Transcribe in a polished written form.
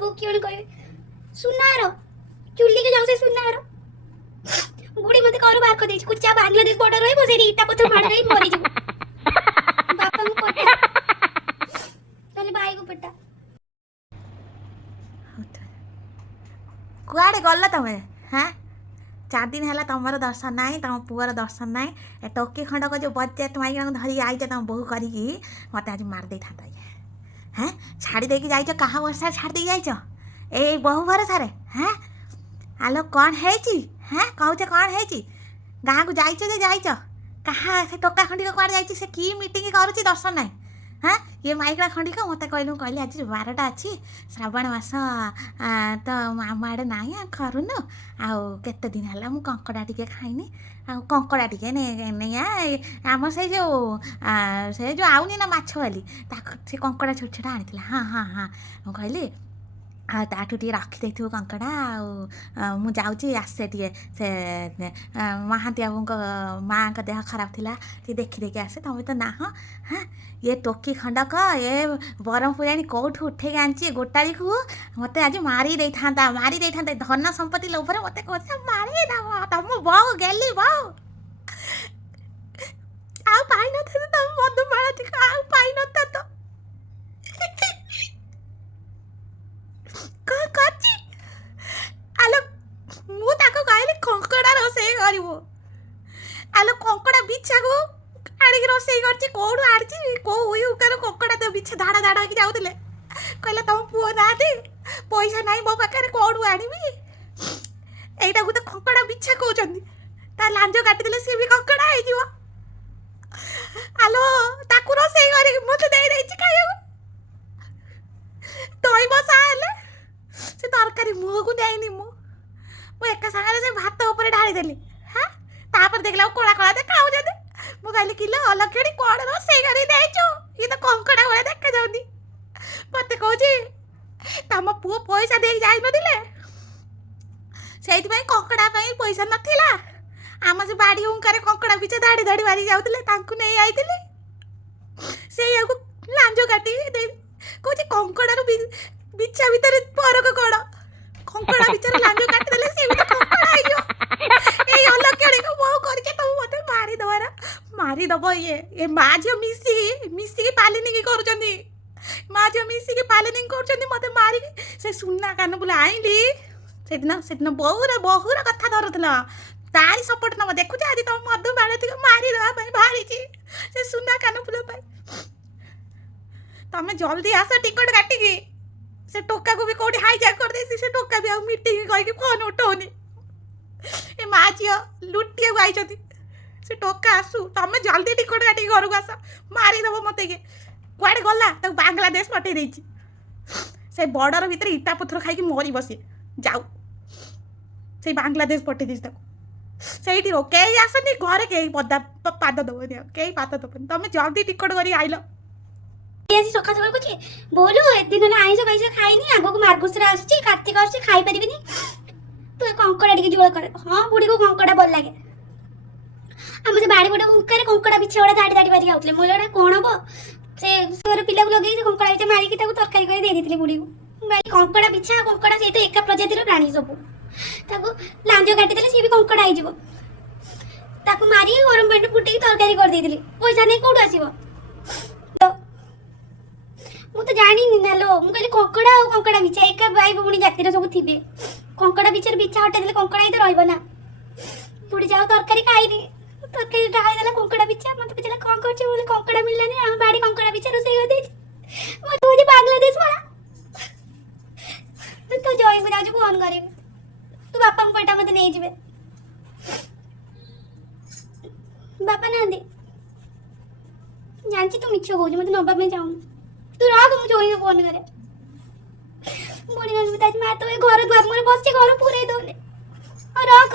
वो क्यों कहे सुनार चुल्ली के जाऊ से सुनार बुढ़ी मते करू बार को देछ कुछ बांग्लादेश बॉर्डर रही बसे इटा पत्थर मार गई मरी जब बापा को पट्टा तले भाई को पट्टा कुआड़े गल तमें हाँ 4 दिन है तुम दर्शन ना तुम पुअर दर्शन ना ए टोकी खंड को जो बजे तुम धरी आई तुम बोहू करी मत आज मार दे था हाँ छाड़ी देकी जाइच कहा वर्षा छाड़ दे जाइच ए बहु भरोसा हाँ आलो कौन है हाँ कहूचे कौन है गाँ को जाइच जे जाइच कहा से टोका खंडी कौन जाइए से कि मीटिंग करुच्ची दर्शन ना हाँ ये माइकड़ा खंडिक मत कहलु कहली आज 12टा अच्छी श्रावण मास तो आम आड़े ना करूनु आते दिन है मुझे कंकड़ा टे खाइनी कंकड़ा टे नहीं आम से जो आउनी ना माछ वाली से कंकड़ा छोट छोट आनी हाँ हाँ हाँ कहली ताठू टे रखी दे कंकड़ा मु जाऊँगी आसे टे से महांती बाबू माँ का देह खराब थिला टे देखी देखी आसे तुम तो ना हाँ ये टोकी खंडक ये बरमपुराणी कौटू उठे आनी गोटाड़ी को मत आज मारी दे था धन संपत्ति लोभर मत कह मारी तुम बहु गेली बहु आ पाई न तुम मधुमाला टी पाई न तो कंकड़ा रोसे आलो कंकड़ा बिछा को आड़िक रोसे कौड़ आड़ी कौर कंकड़ा तो बिछा धाड़ा धाड़ा कि जाऊे कहला तुम पुओ ना दे पैसा ना मो पाखे कौड़ आनी यहीटा को तो कंकड़ा बिछा कहते लांज काटिदेले सी भी कंकड़ा हो आलो ताकू रोसे मत दे खाया तई बसा से तरकारी मुह को देनी मुझे एक सागर से भात ऊपर ढाई देली हाँ तापर देखला कोड़ा कोड़ा देखा मुझे कहली किलो अलक्षणी कौन रोसे ये तो कंकड़ा भाई देखा जाऊनी मत कहे तुम पुओ पैसा दे जाई से कंकड़ा पैसा नाला आम से बाड़ी उंकार कंकड़ा पिछे धाड़ी धाड़ी मारी जाऊे नहीं आई से लांज काटी कहे कंकड़ार बिछा भितर परक कौन कंकड़ा बिचार लांज काटिदेले सी भी तो कंकड़ा ए अलक्षणी को बहु करके तुम मत मारिदब ये माँ झी मिसिकी पालिनिंग कर माँ झी मिसिकी पालिनिंग कर मत मारी से सुना कान बुला आईली से दिन बहुर कथा धरुला तारी सपोर्ट नब देखुच आज तुम मधुमाला मारिदेवा बाहरी से सुना कान बुला तुम जल्दी आस टिकट काटिकी से टोका को भी कौटी हाईजैक कर दे से टोका भी मीटिंग कहीकि फोन उठाऊनी ए माँ झील लुटिया को आई से टोका आसू तुम जल्दी टिकट काटिकी घर को आस मारिदेव मत कुआड़े गला बांग्लादेश पठे देती से बॉर्डर भितर इटा पत्थर खाई मरी बसी जाऊ से बांग्लादेश पठे देती से कई आसनी घरे कई पदा पाद दबनी कई पाद दबनी तुम जल्दी टिकट कर आइल सका सका कुछ बोलू एक दिन आईस बैस खाइनी आग को मार्गशीर आसुची कार्तिक आसुची खाई परिबिनी तू कंकड़ा टिके जोड़ कर हाँ बुढ़ी को कंकड़ा भल लगे आम से बाड़ी बड़े उंकार कंकड़ा पिछे बड़ा धाड़ी धाड़ी मारी आउतले मोर कौन हम से पिला को लगे कंकड़ा पिछे मारिकी तरकारी कर दे देती बुढ़ी को कंकड़ा पिछा कंकड़ा से तो एका प्रजातिर प्राणी सब लांज काटिदेले सी भी कंकड़ा हो मारी गरम पेट फुटे तरकारी कर देती पैसा नहीं कौट आसो मु तो जानी ना लो मु कहली कंकड़ा और कंकड़ा बिछा एका भाई भौणी जातिर सब थे कंकड़ा बिचार बिछा हटा देले कंकड़ा ही तो रहिबो ना बुढ़ी जाओ तरकारी खाइनी तरकारी ढाई देला कंकड़ा बिछा मत पचला कौन करछ बोले कंकड़ा मिलला नहीं हम बाड़ी कंकड़ा बिछा रोसे कर दे मत तो बांग्लादेश वाला तो जय को जाजू फोन करे तू बापा को पेटा मत नहीं जिवे बापा ना दे जानची तू मिछ हो मत नबा में जाऊं तू राग मुझे वही फोन करे बुढ़ी मार तो घर द्वार मोर बस घर पूरे दौले और राग